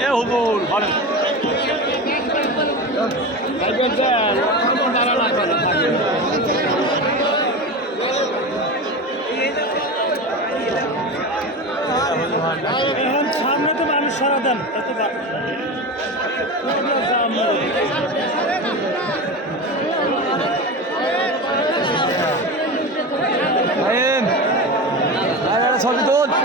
এ হুবুল এখন সামনে তো মানুষ সারা দেন ছবি তোল